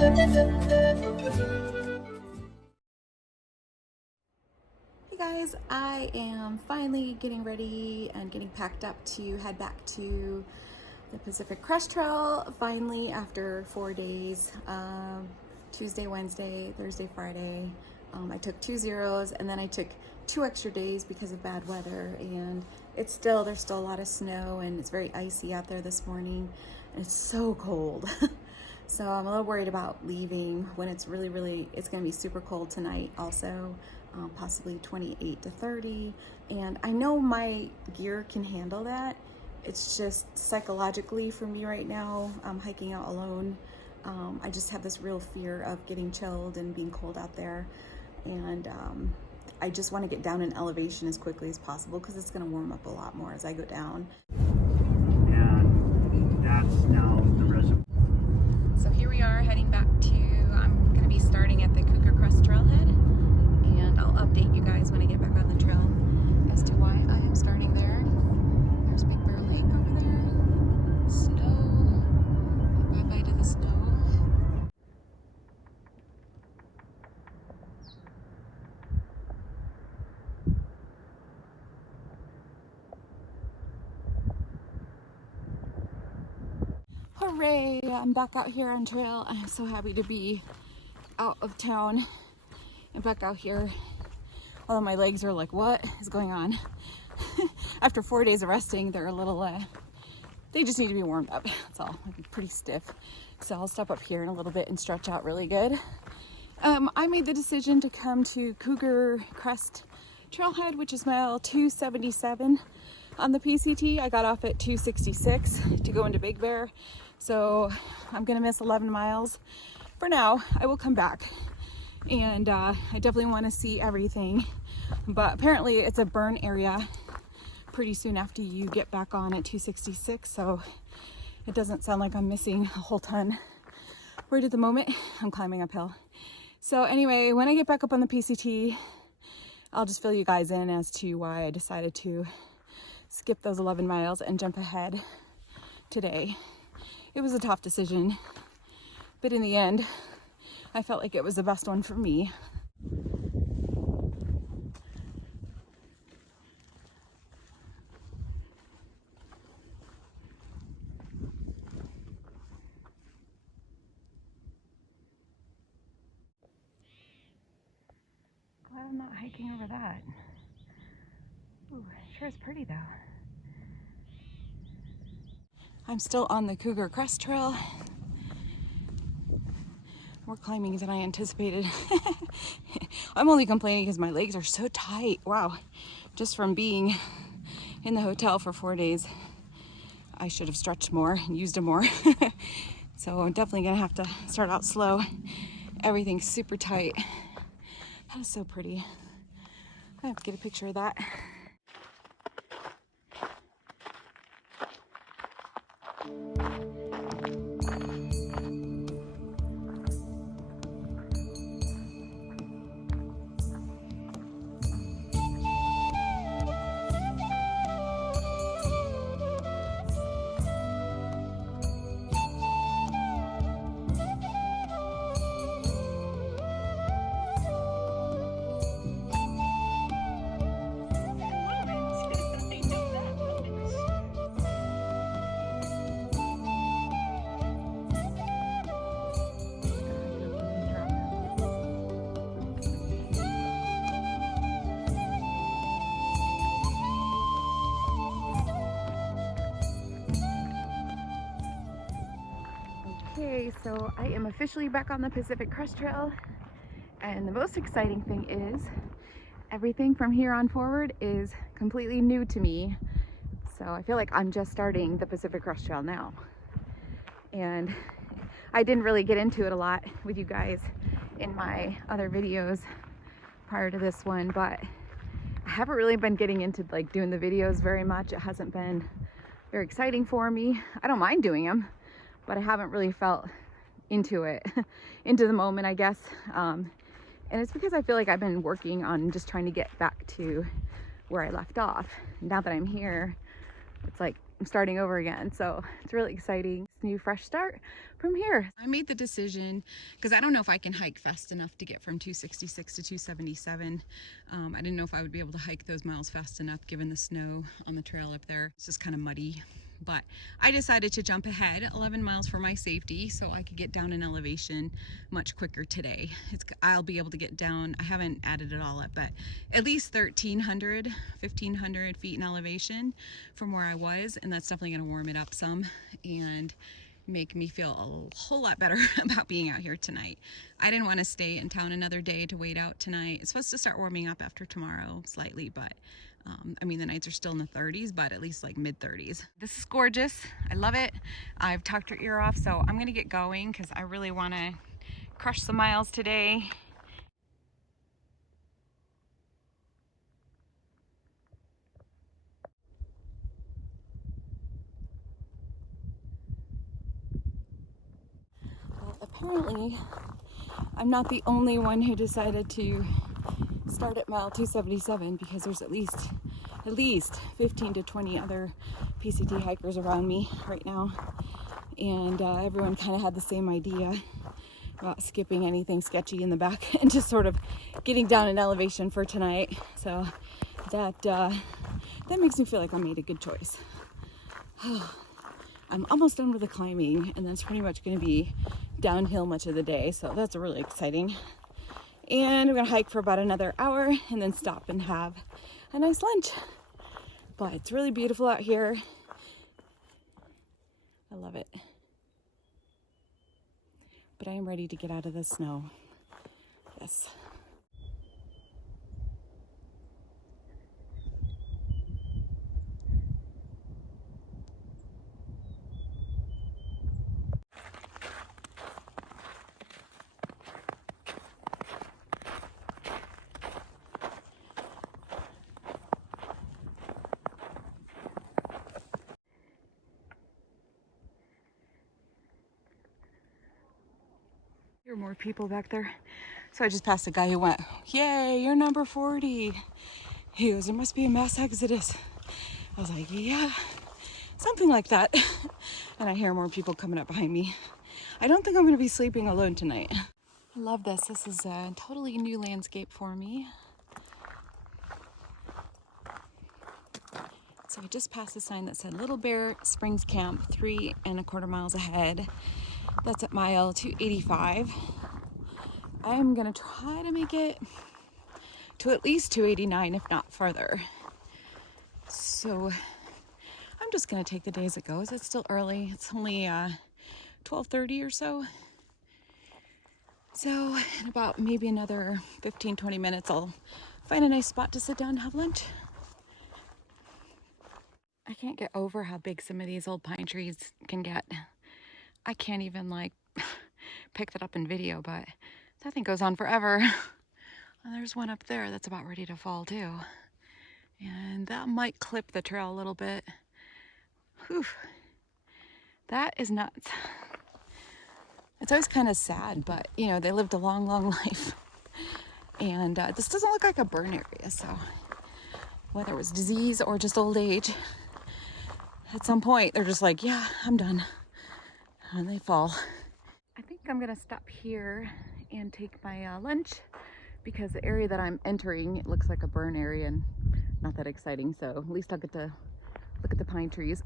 Hey guys, I am finally getting ready and getting packed up to head back to the Pacific Crest Trail finally after 4 days, Tuesday, Wednesday, Thursday, Friday. I took 2 zeros and then I took 2 extra days because of bad weather, and there's still a lot of snow and it's very icy out there this morning and it's so cold. So I'm a little worried about leaving when it's it's going to be super cold tonight also, possibly 28 to 30. And I know my gear can handle that. It's just psychologically for me right now, hiking out alone. I just have this real fear of getting chilled and being cold out there. And I just want to get down in elevation as quickly as possible because it's going to warm up a lot more as I go down. And that's now the reservoir. So here we are heading back to, I'm going to be starting at the Cougar Crest Trailhead, and I'll update you guys when I get back on the trail as to why I am starting there. There's Big Bear Lake over there, snow, bye-bye to the snow. Hooray! I'm back out here on trail. I'm so happy to be out of town and back out here. Although my legs are like, what is going on? After 4 days of resting, they're a little, they just need to be warmed up. That's all. I'm pretty stiff. So I'll stop up here in a little bit and stretch out really good. I made the decision to come to Cougar Crest Trailhead, which is mile 277 on the PCT. I got off at 266 to go into Big Bear. So I'm gonna miss 11 miles. For now, I will come back. And I definitely wanna see everything. But apparently it's a burn area pretty soon after you get back on at 266. So it doesn't sound like I'm missing a whole ton. Right at the moment, I'm climbing uphill. So anyway, when I get back up on the PCT, I'll just fill you guys in as to why I decided to skip those 11 miles and jump ahead today. It was a tough decision, but in the end, I felt like it was the best one for me. Glad I'm not hiking over that. Ooh, sure is pretty though. I'm still on the Cougar Crest Trail. More climbing than I anticipated. I'm only complaining because my legs are so tight. Wow. Just from being in the hotel for 4 days, I should have stretched more and used them more. So I'm definitely gonna have to start out slow. Everything's super tight. That is so pretty. I have to get a picture of that. Okay, so I am officially back on the Pacific Crest Trail, and the most exciting thing is everything from here on forward is completely new to me. So I feel like I'm just starting the Pacific Crest Trail now. And I didn't really get into it a lot with you guys in my other videos prior to this one, but I haven't really been getting into like doing the videos very much. It hasn't been very exciting for me. I don't mind doing them, but I haven't really felt into it, into the moment, I guess. And it's because I feel like I've been working on just trying to get back to where I left off. Now that I'm here, it's like I'm starting over again. So it's really exciting. It's a new fresh start from here. I made the decision because I don't know if I can hike fast enough to get from 266 to 277. I didn't know if I would be able to hike those miles fast enough given the snow on the trail up there. It's just kind of muddy. But I decided to jump ahead 11 miles for my safety so I could get down in elevation much quicker today. I'll be able to get down, I haven't added it all up, but at least 1,500 feet in elevation from where I was, and that's definitely going to warm it up some and make me feel a whole lot better about being out here tonight. I didn't want to stay in town another day to wait out tonight. It's supposed to start warming up after tomorrow slightly, but I mean, the nights are still in the 30s, but at least like mid 30s. This is gorgeous. I love it. I've talked your ear off, so I'm gonna get going because I really want to crush some miles today. Well, apparently, I'm not the only one who decided to start at mile 277 because there's at least 15 to 20 other PCT hikers around me right now, and everyone kind of had the same idea about skipping anything sketchy in the back and just sort of getting down in elevation for tonight. So that makes me feel like I made a good choice. I'm almost done with the climbing, and that's pretty much going to be downhill much of the day, so that's really exciting. And we're gonna hike for about another hour and then stop and have a nice lunch. But it's really beautiful out here. I love it. But I am ready to get out of the snow. Yes. There are more people back there. So I just passed a guy who went, "Yay, you're number 40. He goes, "There must be a mass exodus." I was like, "Yeah, something like that." And I hear more people coming up behind me. I don't think I'm gonna be sleeping alone tonight. I love this. This is a totally new landscape for me. So I just passed a sign that said Little Bear Springs Camp, 3¼ miles ahead. That's at mile 285. I'm gonna try to make it to at least 289, if not farther. So I'm just gonna take the day as it goes. It's still early. It's only 12:30 or so. So in about maybe another 15-20 minutes, I'll find a nice spot to sit down and have lunch. I can't get over how big some of these old pine trees can get. I can't even like pick that up in video, but that thing goes on forever. And there's one up there that's about ready to fall too. And that might clip the trail a little bit. Whew. That is nuts. It's always kind of sad, but you know, they lived a long, long life. And this doesn't look like a burn area, so whether it was disease or just old age, at some point they're just like, yeah, I'm done. And they fall. I think I'm gonna stop here and take my lunch because the area that I'm entering, it looks like a burn area and not that exciting. So at least I'll get to look at the pine trees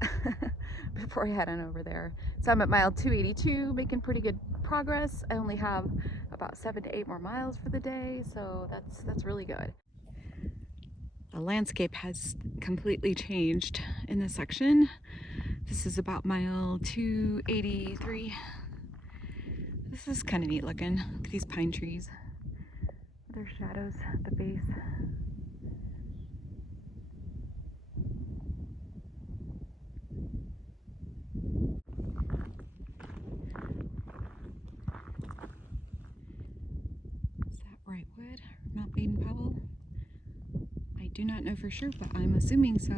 before I head on over there. So I'm at mile 282, making pretty good progress. I only have about 7 to 8 more miles for the day, so that's really good. The landscape has completely changed in this section. This is about mile 283. This is kind of neat looking. Look at these pine trees. Their shadows at the base. Is that Brightwood, not Baden Powell? I do not know for sure, but I'm assuming so.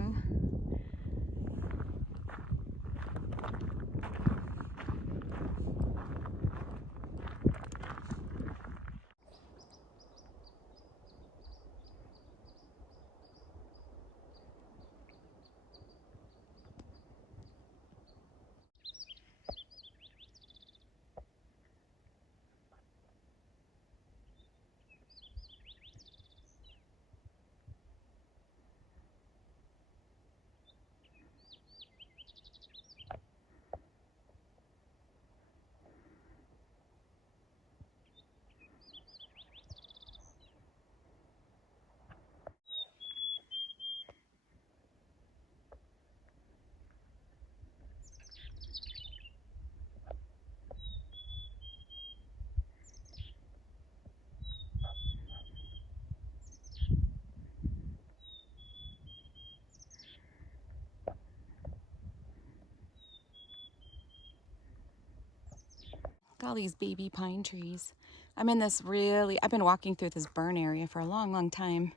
all these baby pine trees. I'm in this I've been walking through this burn area for a long, long time.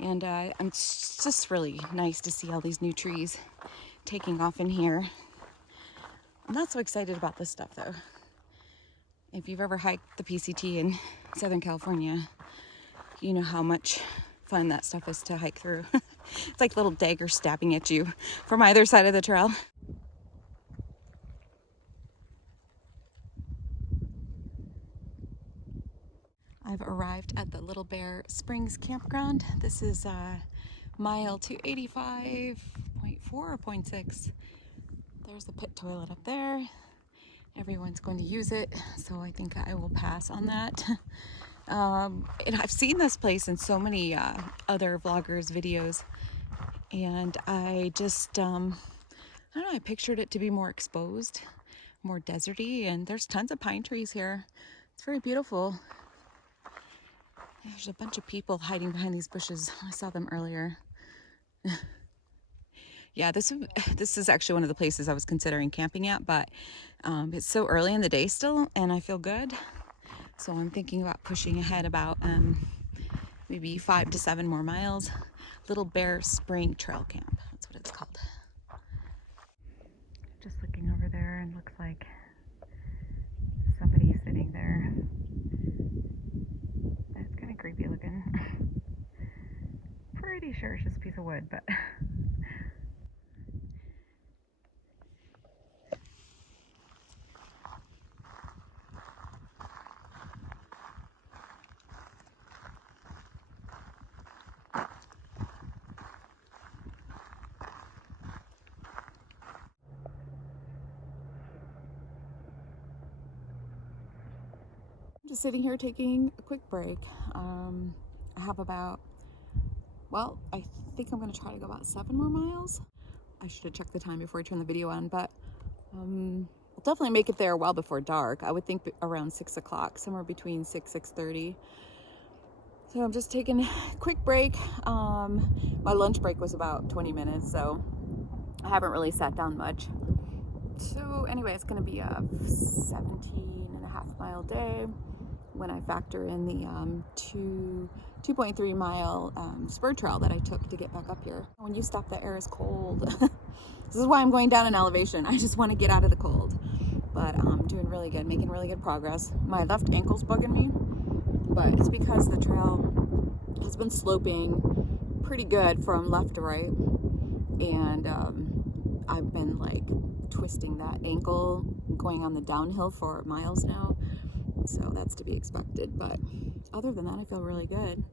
And it's just really nice to see all these new trees taking off in here. I'm not so excited about this stuff though. If you've ever hiked the PCT in Southern California, you know how much fun that stuff is to hike through. It's like little daggers stabbing at you from either side of the trail. I've arrived at the Little Bear Springs campground. This is mile 285.4 or 0.6. There's the pit toilet up there. Everyone's going to use it, so I think I will pass on that. And I've seen this place in so many other vloggers' videos, and I just, I don't know, I pictured it to be more exposed, more deserty, and there's tons of pine trees here. It's very beautiful. There's a bunch of people hiding behind these bushes. I saw them earlier. Yeah, this is actually one of the places I was considering camping at, but it's so early in the day still, and I feel good. So I'm thinking about pushing ahead about maybe 5 to 7 more miles. Little Bear Spring Trail Camp, that's what it's called. Just looking over there, and looks like somebody's sitting there. That's kind of creepy looking. Pretty sure it's just a piece of wood, but just sitting here taking a quick break. I have about, well, I think I'm going to try to go about 7 more miles. I should have checked the time before I turned the video on, but I'll definitely make it there well before dark. I would think around 6 o'clock, somewhere between 6:30. So I'm just taking a quick break. My lunch break was about 20 minutes, so I haven't really sat down much. So anyway, it's going to be a 17.5 mile day when I factor in the 2.3 mile spur trail that I took to get back up here. When you stop, the air is cold. This is why I'm going down in elevation. I just want to get out of the cold. But I'm doing really good, making really good progress. My left ankle's bugging me, but it's because the trail has been sloping pretty good from left to right. And I've been like twisting that ankle going on the downhill for miles now. So that's to be expected. But other than that, I feel really good.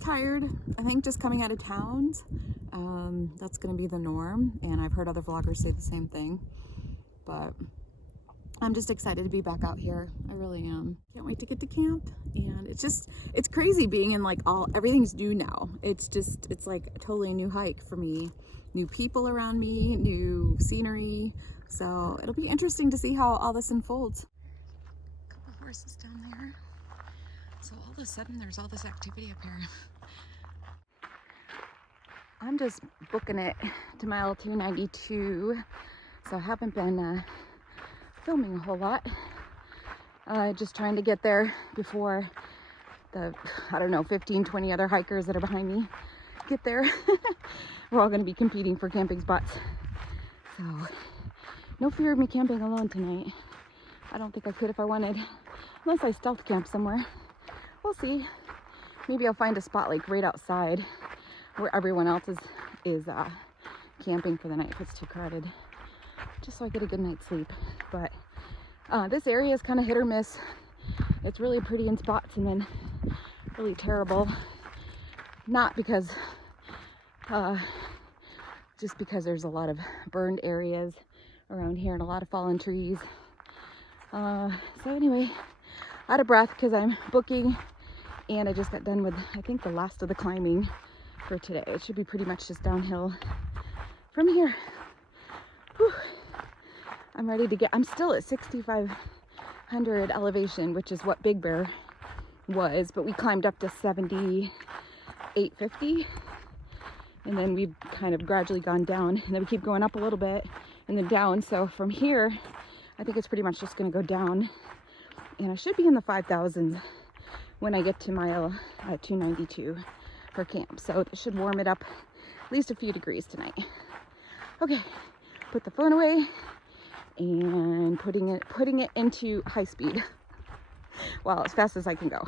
Tired, I think, just coming out of towns. That's going to be the norm. And I've heard other vloggers say the same thing. But I'm just excited to be back out here. I really am. Can't wait to get to camp. And it's crazy being in like everything's new now. It's like a totally new hike for me. New people around me, new scenery. So it'll be interesting to see how all this unfolds. A couple horses down there. So all of a sudden there's all this activity up here. I'm just booking it to mile 292. So I haven't been filming a whole lot. Just trying to get there before the, 15, 20 other hikers that are behind me get there. We're all going to be competing for camping spots. So no fear of me camping alone tonight. I don't think I could if I wanted, unless I stealth camp somewhere. We'll see. Maybe I'll find a spot like right outside where everyone else is camping for the night if it's too crowded, just so I get a good night's sleep. But this area is kind of hit or miss. It's really pretty in spots and then really terrible. Not because, just because there's a lot of burned areas around here and a lot of fallen trees. So anyway, out of breath because I'm booking, and I just got done with, I think, the last of the climbing for today. It should be pretty much just downhill from here. Whew. I'm ready to I'm still at 6,500 elevation, which is what Big Bear was, but we climbed up to 7,850, and then we've kind of gradually gone down, and then we keep going up a little bit and then down. So from here, I think it's pretty much just going to go down and I should be in the 5,000s when I get to mile 292 for camp. So this should warm it up at least a few degrees tonight. Okay, put the phone away and putting it into high speed. Well, as fast as I can go.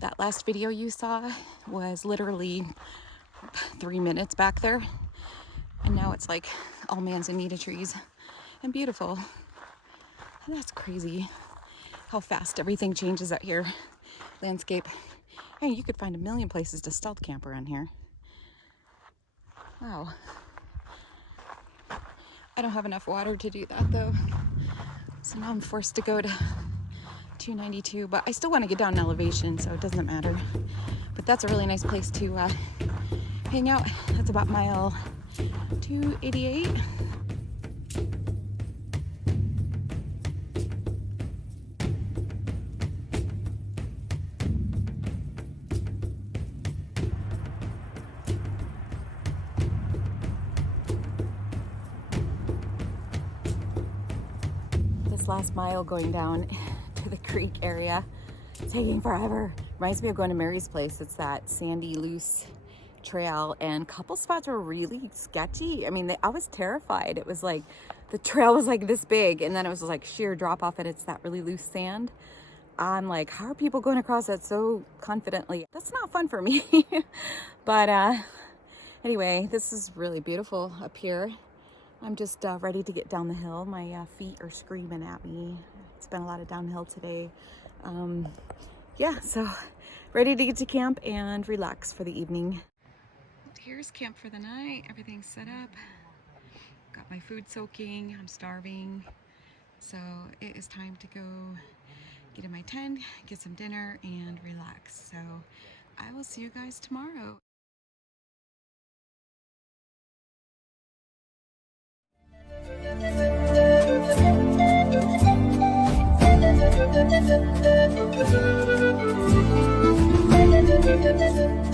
That last video you saw was literally 3 minutes back there, and now it's like all manzanita trees and beautiful. And that's crazy how fast everything changes out here. Landscape. Hey, you could find a million places to stealth camp around here. Wow. I don't have enough water to do that though, so now I'm forced to go to 292, but I still want to get down in elevation, so it doesn't matter. But that's a really nice place to hang out. That's about mile 288. This last mile going down to the creek area, taking forever. Reminds me of going to Mary's place. It's that sandy, loose trail, and a couple spots were really sketchy. I mean, I was terrified. It was like the trail was like this big, and then it was like sheer drop off, and it's that really loose sand. I'm like, how are people going across that so confidently? That's not fun for me. But anyway, this is really beautiful up here. I'm just ready to get down the hill. My feet are screaming at me. It's been a lot of downhill today. Yeah, so ready to get to camp and relax for the evening. Here's camp for the night. Everything's set up. Got my food soaking. I'm starving. So it is time to go get in my tent, get some dinner, and relax. So I will see you guys tomorrow. Thank you.